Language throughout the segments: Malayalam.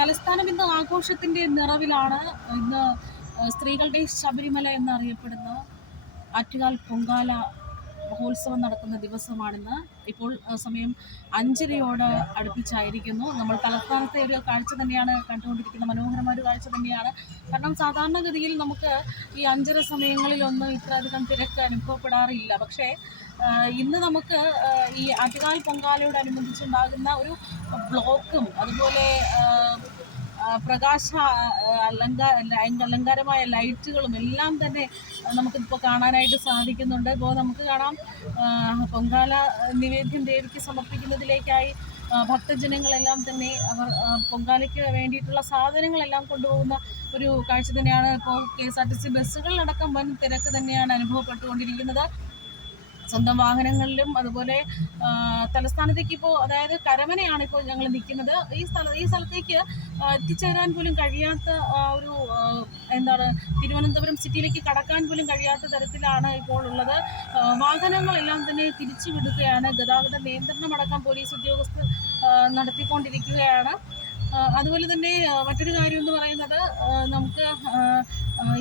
തലസ്ഥാനം ഇന്ന് ആഘോഷത്തിൻ്റെ നിറവിലാണ്. ഇന്ന് സ്ത്രീകളുടെ ശബരിമല എന്നറിയപ്പെടുന്ന ആറ്റുകാൽ പൊങ്കാല മഹോത്സവം നടക്കുന്ന ദിവസമാണിന്ന്. ഇപ്പോൾ സമയം 5:30 അടുപ്പിച്ചായിരിക്കുന്നു. നമ്മൾ തലസ്ഥാനത്തെ ഒരു കാഴ്ച തന്നെയാണ് കണ്ടുകൊണ്ടിരിക്കുന്നത്. മനോഹരമായ ഒരു കാഴ്ച തന്നെയാണ്. കാരണം സാധാരണഗതിയിൽ നമുക്ക് ഈ 5:30 സമയങ്ങളിലൊന്നും ഇത്രയധികം തിരക്ക് അനുഭവപ്പെടാറില്ല. പക്ഷേ ഇന്ന് നമുക്ക് ഈ ആറ്റുകാൽ പൊങ്കാലയോടനുബന്ധിച്ചുണ്ടാകുന്ന ഒരു ബ്ലോക്കും അതുപോലെ പ്രകാശ അലങ്കാരമായ ലൈറ്റുകളും എല്ലാം തന്നെ നമുക്കിപ്പോൾ കാണാനായിട്ട് സാധിക്കുന്നുണ്ട്. ഇപ്പോൾ നമുക്ക് കാണാം, പൊങ്കാല നിവേദ്യം ദേവിക്ക് സമർപ്പിക്കുന്നതിലേക്കായി ഭക്തജനങ്ങളെല്ലാം തന്നെ അവർ പൊങ്കാലയ്ക്ക് വേണ്ടിയിട്ടുള്ള സാധനങ്ങളെല്ലാം കൊണ്ടുപോകുന്ന ഒരു കാഴ്ച തന്നെയാണ്. ഇപ്പോൾ KSRTC ബസ്സുകളിലടക്കം വൻ തിരക്ക് തന്നെയാണ് അനുഭവപ്പെട്ടുകൊണ്ടിരിക്കുന്നത്. സ്വന്തം വാഹനങ്ങളിലും അതുപോലെ തലസ്ഥാനത്തേക്ക് ഇപ്പോൾ, അതായത് കരമനയാണ് ഇപ്പോൾ ഞങ്ങൾ നിൽക്കുന്നത്. ഈ സ്ഥലത്തേക്ക് എത്തിച്ചേരാൻ പോലും കഴിയാത്ത ഒരു തിരുവനന്തപുരം സിറ്റിയിലേക്ക് കടക്കാൻ പോലും കഴിയാത്ത തരത്തിലാണ് ഇപ്പോൾ ഉള്ളത്. വാഹനങ്ങളെല്ലാം തന്നെ തിരിച്ചു വിടുകയാണ്. ഗതാഗത നിയന്ത്രണമടക്കം പോലീസ് ഉദ്യോഗസ്ഥർ നടത്തിക്കൊണ്ടിരിക്കുകയാണ്. അതുപോലെ തന്നെ മറ്റൊരു കാര്യം എന്ന് പറയുന്നത്, നമുക്ക്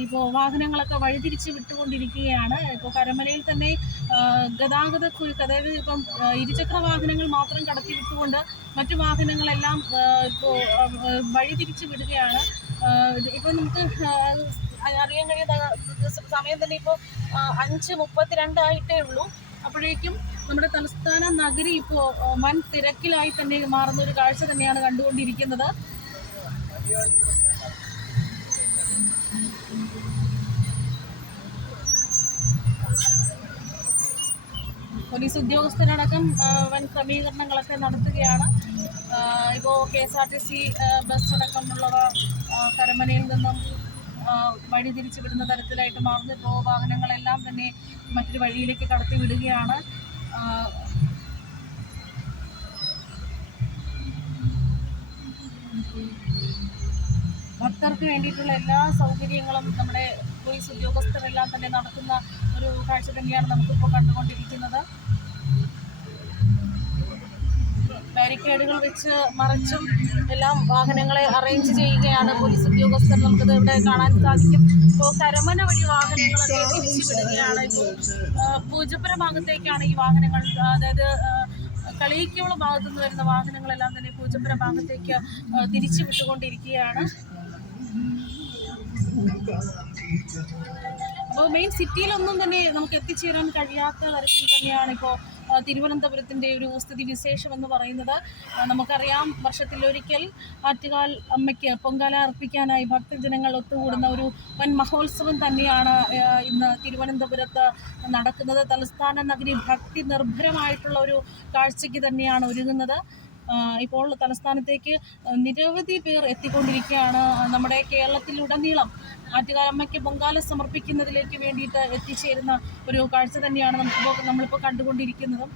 ഇപ്പോൾ വാഹനങ്ങളൊക്കെ വഴിതിരിച്ച് വിട്ടുകൊണ്ടിരിക്കുകയാണ്. ഇപ്പോൾ കരമനയിൽ തന്നെ ഗതാഗതക്കുരുക്ക്, അതായത് ഇപ്പം ഇരുചക്ര വാഹനങ്ങൾ മാത്രം കടത്തി വിട്ടുകൊണ്ട് മറ്റു വാഹനങ്ങളെല്ലാം ഇപ്പോൾ വഴിതിരിച്ച് വിടുകയാണ്. ഇപ്പോൾ നമുക്ക് അറിയാൻ കഴിയുന്ന സമയം തന്നെ ഇപ്പോൾ 5:32 ആയിട്ടേ ഉള്ളൂ. അപ്പോഴേക്കും നമ്മുടെ തലസ്ഥാന നഗരി ഇപ്പോൾ വൻ തിരക്കിലായി തന്നെ മാറുന്ന ഒരു കാഴ്ച തന്നെയാണ് കണ്ടുകൊണ്ടിരിക്കുന്നത്. പോലീസ് ഉദ്യോഗസ്ഥരടക്കം വൻ ക്രമീകരണങ്ങളൊക്കെ നടത്തുകയാണ്. ഇപ്പോൾ KSRTC ബസ് അടക്കമുള്ളവ കരമനയിൽ നിന്നും വഴി തിരിച്ചു വിടുന്ന തരത്തിലായിട്ട് മാറുന്നു. ഇപ്പോൾ വാഹനങ്ങളെല്ലാം തന്നെ മറ്റൊരു വഴിയിലേക്ക് കടത്തി വിടുകയാണ്. ഭക്തർക്ക് വേണ്ടിയിട്ടുള്ള എല്ലാ സൗകര്യങ്ങളും നമ്മുടെ പോലീസ് ഉദ്യോഗസ്ഥരെല്ലാം തന്നെ നടത്തുന്ന ഒരു കാഴ്ച തന്നെയാണ് നമുക്കിപ്പോൾ കണ്ടുകൊണ്ടിരിക്കുന്നത്. ബാരിക്കേഡുകൾ വെച്ച് മറച്ചും എല്ലാം വാഹനങ്ങളെ അറേഞ്ച് ചെയ്യുകയാണ് പോലീസ് ഉദ്യോഗസ്ഥർ. നമുക്കത് ഇവിടെ കാണാൻ സാധിക്കും. ഇപ്പോൾ കരമന വഴി വാഹനങ്ങളൊക്കെ തിരിച്ചു വിടുകയാണ്. ഇപ്പോൾ പൂജപ്പുര ഭാഗത്തേക്കാണ് ഈ വാഹനങ്ങൾ, അതായത് കളിയിക്കുള്ള ഭാഗത്തുനിന്ന് വരുന്ന വാഹനങ്ങളെല്ലാം തന്നെ പൂജപ്പുര ഭാഗത്തേക്ക് തിരിച്ചു വിട്ടുകൊണ്ടിരിക്കുകയാണ്. അപ്പോൾ മെയിൻ സിറ്റിയിലൊന്നും തന്നെ നമുക്ക് എത്തിച്ചേരാൻ കഴിയാത്ത തരത്തിൽ തന്നെയാണ് ഇപ്പോൾ തിരുവനന്തപുരത്തിൻ്റെ ഒരു സ്ഥിതി വിശേഷം എന്ന് പറയുന്നത്. നമുക്കറിയാം, വർഷത്തിലൊരിക്കൽ ആറ്റുകാൽ അമ്മയ്ക്ക് പൊങ്കാല അർപ്പിക്കാനായി ഭക്തജനങ്ങൾ ഒത്തുകൂടുന്ന ഒരു വൻ മഹോത്സവം തന്നെയാണ് ഇന്ന് തിരുവനന്തപുരത്ത് നടക്കുന്നത്. തലസ്ഥാന നഗരി ഭക്തി നിർഭരമായിട്ടുള്ള ഒരു കാഴ്ചയ്ക്ക് തന്നെയാണ് ഒരുങ്ങുന്നത്. ഇപ്പോൾ തലസ്ഥാനത്തേക്ക് നിരവധി പേർ എത്തിക്കൊണ്ടിരിക്കുകയാണ്. നമ്മുടെ കേരളത്തിലുടനീളം ആറ്റുകാലമ്മയ്ക്ക് പൊങ്കാല സമർപ്പിക്കുന്നതിലേക്ക് വേണ്ടിയിട്ട് എത്തിച്ചേരുന്ന ഒരു കാഴ്ച തന്നെയാണ് നമ്മളിപ്പോൾ കണ്ടുകൊണ്ടിരിക്കുന്നതും.